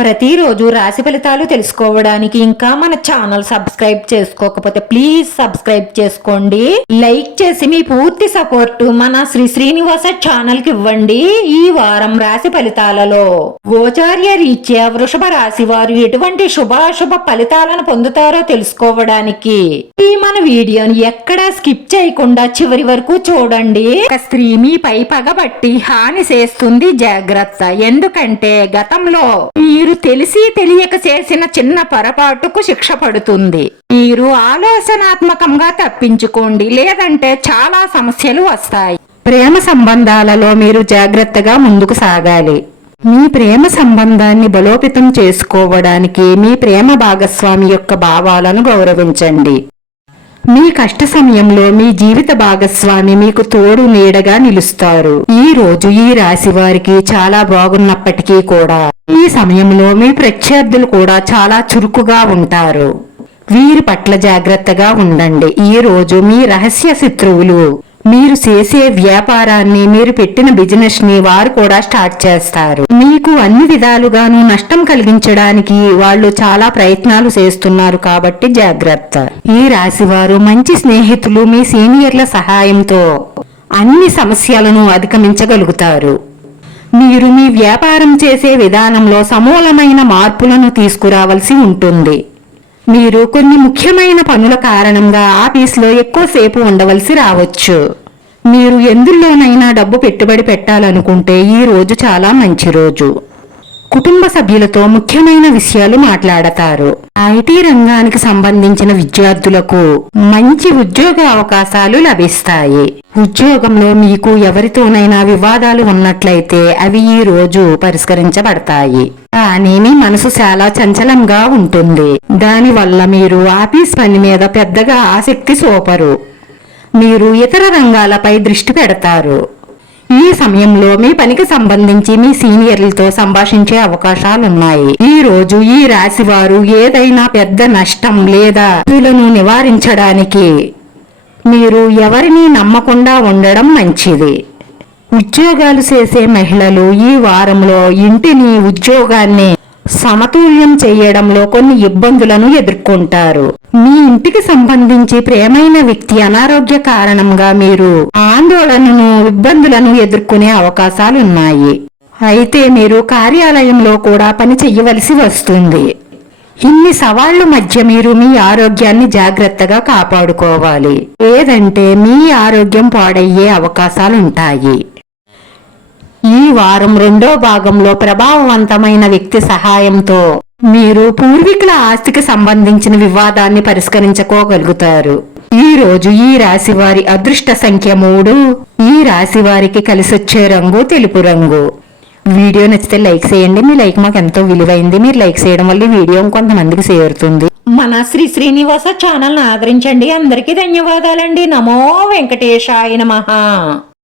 ప్రతిరోజు రాశి ఫలితాలు తెలుసుకోవడానికి ఇంకా మన ఛానల్ సబ్స్క్రైబ్ చేసుకోకపోతే ప్లీజ్ సబ్స్క్రైబ్ చేసుకోండి. లైక్ చేసి మీ పూర్తి సపోర్ట్ మన శ్రీ శ్రీనివాస ఛానల్కి ఇవ్వండి ఈ వారం రాశి ఫలితాలలో. గోచార్య రీత్యా వృషభ రాశి వారు ఎటువంటి శుభాశుభ ఫలితాలను పొందుతారో తెలుసుకోవడానికి ఈ మన వీడియోని ఎక్కడా స్కిప్ చేయకుండా చివరి వరకు చూడండి. ఒక స్త్రీ మీ పై పగబట్టి హాని చేస్తుంది జాగ్రత్త. ఎందుకంటే గతంలో మీరు మీరు తెలిసి తెలియక చేసిన చిన్న పొరపాటుకు శిక్ష పడుతుంది. మీరు ఆలోచనాత్మకంగా తప్పించుకోండి లేదంటే చాలా సమస్యలు వస్తాయి. ప్రేమ సంబంధాలలో మీరు జాగ్రత్తగా ముందుకు సాగాలి. మీ ప్రేమ సంబంధాన్ని బలోపేతం చేసుకోవడానికి మీ ప్రేమ భాగస్వామి యొక్క భావాలను గౌరవించండి. మీ కష్ట సమయంలో మీ జీవిత భాగస్వామి మీకు తోడు నీడగా నిలుస్తారు. ఈ రోజు ఈ రాశి వారికి చాలా బాగున్నప్పటికీ కూడా ఈ సమయంలో మీ ప్రత్యర్థులు కూడా చాలా చురుకుగా ఉంటారు. వీరి పట్ల జాగ్రత్తగా ఉండండి. ఈ రోజు మీ రహస్య శత్రువులు మీరు చేసే వ్యాపారాన్ని మీరు పెట్టిన బిజినెస్ని వారు కూడా స్టార్ట్ చేస్తారు. మీకు అన్ని విధాలుగాను నష్టం కలిగించడానికి వాళ్ళు చాలా ప్రయత్నాలు చేస్తున్నారు కాబట్టి జాగ్రత్త. ఈ రాశి వారు మంచి స్నేహితులు మీ సీనియర్ల సహాయంతో అన్ని సమస్యలను అధిగమించగలుగుతారు. మీరు మీ వ్యాపారం చేసే విధానంలో సమూలమైన మార్పులను తీసుకురావాల్సి ఉంటుంది. మీరు కొన్ని ముఖ్యమైన పనుల కారణంగా ఆఫీస్లో ఎక్కువసేపు ఉండవలసి రావచ్చు. మీరు ఎందులోనైనా డబ్బు పెట్టుబడి పెట్టాలనుకుంటే ఈ రోజు చాలా మంచి రోజు. కుటుంబ సభ్యులతో ముఖ్యమైన విషయాలు మాట్లాడతారు. ఐటీ రంగానికి సంబంధించిన విద్యార్థులకు మంచి ఉద్యోగ అవకాశాలు లభిస్తాయి. ఉద్యోగంలో మీకు ఎవరితోనైనా వివాదాలు ఉన్నట్లయితే అవి ఈ రోజు పరిష్కరించబడతాయి. కానీ మీ మనసు చాలా చంచలంగా ఉంటుంది. దానివల్ల మీరు ఆఫీస్ పని మీద పెద్దగా ఆసక్తి చూపరు మీరు ఇతర రంగాలపై దృష్టి పెడతారు. ఈ సమయంలో మీ పనికి సంబంధించి మీ సీనియర్లతో సంభాషించే అవకాశాలున్నాయి. ఈ రోజు ఈ రాశి వారు ఏదైనా పెద్ద నష్టం లేదా నివారించడానికి మీరు ఎవరిని నమ్మకుండా ఉండడం మంచిది. ఉద్యోగాలు చేసే మహిళలు ఈ వారంలో ఇంటిని ఉద్యోగాన్ని సమతుల్యం చేయడంలో కొన్ని ఇబ్బందులను ఎదుర్కొంటారు. మీ ఇంటికి సంబంధించి ప్రేమైన వ్యక్తి అనారోగ్య కారణంగా మీరు ఆందోళనను ఇబ్బందులను ఎదుర్కొనే అవకాశాలున్నాయి. అయితే మీరు కార్యాలయంలో కూడా పని చెయ్యవలసి వస్తుంది. ఇన్ని సవాళ్ళ మధ్య మీరు మీ ఆరోగ్యాన్ని జాగ్రత్తగా కాపాడుకోవాలి. లేదంటే మీ ఆరోగ్యం పాడయ్యే అవకాశాలుంటాయి. ఈ వారం రెండో భాగంలో ప్రభావవంతమైన వ్యక్తి సహాయంతో మీరు పూర్వీకుల ఆస్తికి సంబంధించిన వివాదాన్ని పరిష్కరించుకోగలుగుతారు. ఈ రోజు ఈ రాశి వారి అదృష్ట సంఖ్య మూడు. ఈ రాశి వారికి కలిసొచ్చే రంగు తెలుపు రంగు. వీడియో నచ్చితే లైక్ చేయండి. మీ లైక్ మాకు ఎంతో విలువైంది. మీరు లైక్ చేయడం వల్ల వీడియో కొంతమందికి చేరుతుంది. మన శ్రీ శ్రీనివాస ఛానల్ ఆదరించండి. అందరికీ ధన్యవాదాలండి. నమో వెంకటేశాయ నమః.